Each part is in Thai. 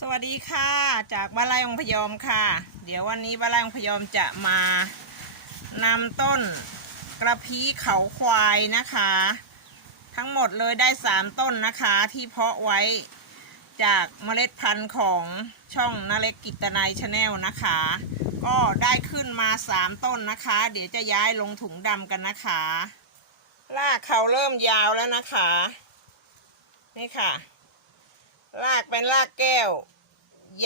สวัสดีค่ะ จากบ้านไร่องพยอมค่ะ เดี๋ยววันนี้บ้านไร่องพยอมจะมานำต้นกระพี้เขาควายนะคะ ทั้งหมดเลยได้สามต้นนะคะที่เพาะไว้จากเมล็ดพันธุ์ของช่องนาเล็กกิตนายชาแนลนะคะ ก็ได้ขึ้นมาสามต้นนะคะ เดี๋ยวจะย้ายลงถุงดำกันนะคะรากเขาเริ่มยาวแล้วนะคะ นี่ค่ะ รากเป็นรากแก้ว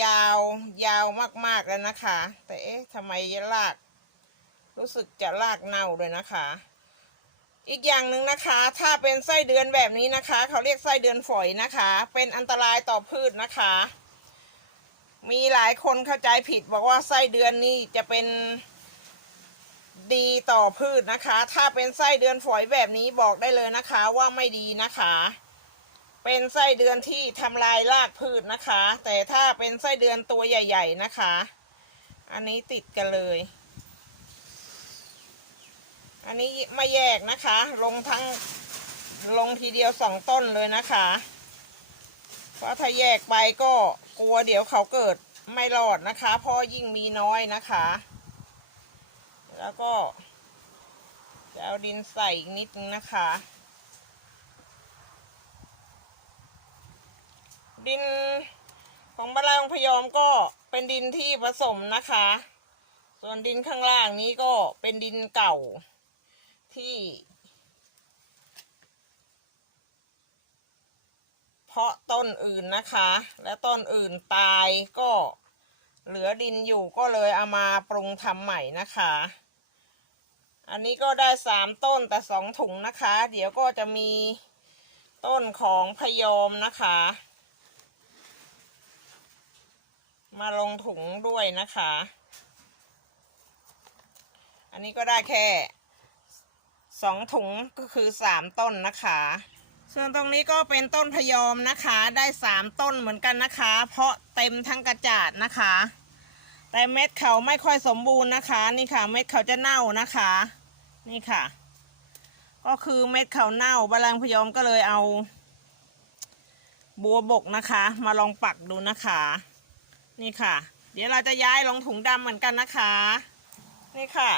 ยาวยาวมากๆแล้วนะคะ แต่เอ๊ะทำไมราก รู้สึกจะรากเน่าเลยนะคะ อีกอย่างหนึ่งนะคะ ถ้าเป็นไส้เดือนแบบนี้นะคะ เขาเรียกไส้เดือนฝอยนะคะ เป็นอันตรายต่อพืชนะคะ มีหลายคนเข้าใจผิดบอกว่าไส้เดือนนี่จะเป็นดีต่อพืชนะคะ ถ้าเป็นไส้เดือนฝอยแบบนี้บอกได้เลยนะคะว่าไม่ดีนะคะ เป็นไส้เดือนที่ทำลายรากพืชนะคะ แต่ถ้าเป็นไส้เดือนตัวใหญ่ ๆ นะคะ อันนี้ติดกันเลย อันนี้ไม่แยกนะคะ ลงทั้งลงทีเดียวสองต้นเลยนะคะ เพราะถ้าแยกไปก็กลัวเดี๋ยวเขาเกิดไม่รอดนะคะเพราะยิ่งมีน้อยนะคะ แล้วก็จะเอาดินใส่อีกนิดนึงนะคะ ดินของบ้านเราพยอมก็เป็นดินที่ผสมนะคะ ส่วนดินข้างล่างนี้ก็เป็นดินเก่าที่ เพาะต้นอื่นนะคะ และต้นอื่นตายก็เหลือดินอยู่ก็เลยเอามาปรุงทำใหม่นะคะ อันนี้ก็ได้สามต้นแต่สองถุงนะคะ เดี๋ยวก็จะมีต้นของพยอมนะคะ มาล งถุงด้วยนะคะ อันนี้ก็ได้แค่สองถุงก็คือสามต้นนะคะ ส่วนตรงนี้ก็เป็นต้นพยอมนะคะ ได้สามต้นเหมือนกันนะคะ เพราะเต็มทั้งกระจาดนะคะ แต่เม็ดเขาไม่ค่อยสมบูรณ์นะคะ นี่ค่ะ เม็ดเขาจะเน่านะคะ นี่ค่ะ ก็คือเม็ดเขาเน่าบาลังพยอมก็เลยเอา บัวบกนะคะ มาลองปักดูนะคะ นี่ค่ะ เดี๋ยวเราจะย้ายลงถุงดำเหมือนกันนะคะ นี่ค่ะ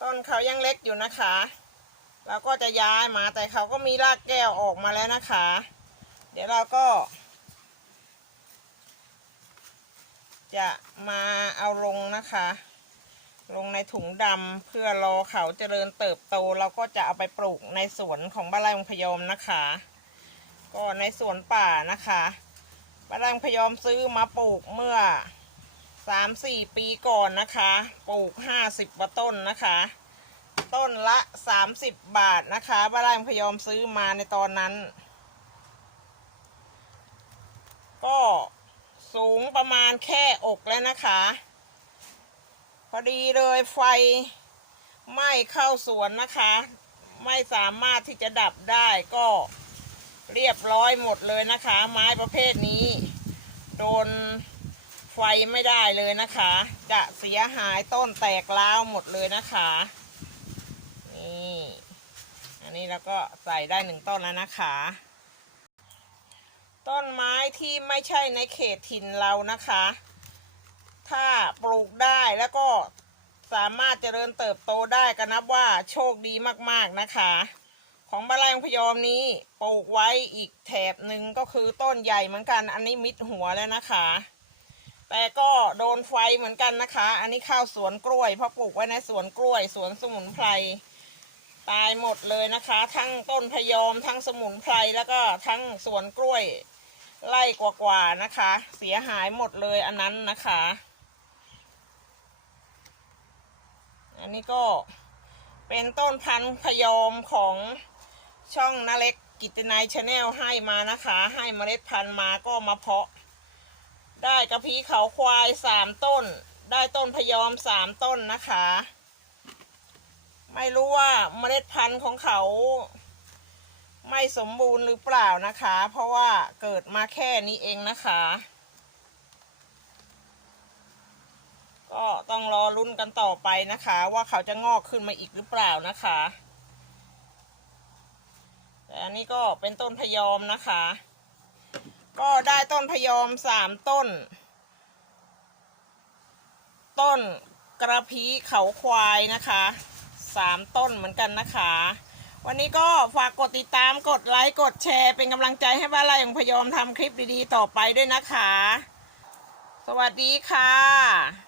ต้นเขายังเล็กอยู่นะคะเราก็จะย้ายมาแต่เขาก็มีรากแก้วออกมาแล้วนะคะ เดี๋ยวเราก็ จะมาเอาลงนะคะ ลงในถุงดำเพื่อรอเขาเจริญเติบโต เราก็จะเอาไปปลูกในสวนของบ้านไร่องพยมนะคะ ก็ในสวนป่านะคะ บ้านไร่องพยอมซื้อมาปลูกเมื่อสามสี่ปีก่อนนะคะ ปลูกห้าสิบกว่าต้นนะคะ ต้นละสามสิบบาทนะคะบ้านไร่องพยอมซื้อมาในตอนนั้น ก็สูงประมาณแค่อกแล้วนะคะ พอดีเลยไฟไหม้เข้าสวนนะคะ ไม่สามารถที่จะดับได้ก็ เรียบร้อยหมดเลยนะคะ ไม้ประเภทนี้ โดนไฟไม่ได้เลยนะคะ จะเสียหายต้นแตกร้าวหมดเลยนะคะนี่อันนี้เราก็ใส่ได้หนึ่งต้นแล้วนะคะ ต้นไม้ที่ไม่ใช่ในเขตถิ่นเรานะคะ ถ้าปลูกได้แล้วก็สามารถเจริญเติบโตได้ก็นับว่าโชคดีมากๆนะคะ ของบ้านไร่ของพยอมนี้ปลูกไว้อีกแถบหนึ่งก็คือต้นใหญ่เหมือนกัน อันนี้มิดหัวแล้วนะคะ แต่ก็โดนไฟเหมือนกันนะคะ อันนี้ข้าวสวนกล้วยเพราะปลูกไว้ในสวนกล้วย สวนสมุนไพรตายหมดเลยนะคะ ทั้งต้นพยอมทั้งสมุนไพรแล้วก็ทั้งสวนกล้วยไล่กว่าๆนะคะ เสียหายหมดเลยอันนั้นนะคะ อันนี้ก็เป็นต้นพันธุ์พยอมของ ช่องนาเล็กกิตินายชาแนลให้มานะคะ ให้เมล็ดพันธุ์มาก็มาเพาะ ได้กระพี้เขาควายสามต้น ได้ต้นพยอมสามต้นนะคะ ไม่รู้ว่าเมล็ดพันธุ์ของเขา ไม่สมบูรณ์หรือเปล่านะคะ เพราะว่าเกิดมาแค่นี้เองนะคะ ก็ต้องรอลุ้นกันต่อไปนะคะ ว่าเขาจะงอกขึ้นมาอีกหรือเปล่านะคะ อันนี้ก็เป็นต้นพยอมนะคะ ก็ได้ต้นพยอมสามต้น ต้นกระพีเขาควายนะคะสามต้นเหมือนกันนะคะ วันนี้ก็ฝากกดติดตามกดไลค์กดแชร์เป็นกำลังใจให้บ้านไร่ของพยอมทำคลิปดีๆต่อไปด้วยนะคะ สวัสดีค่ะ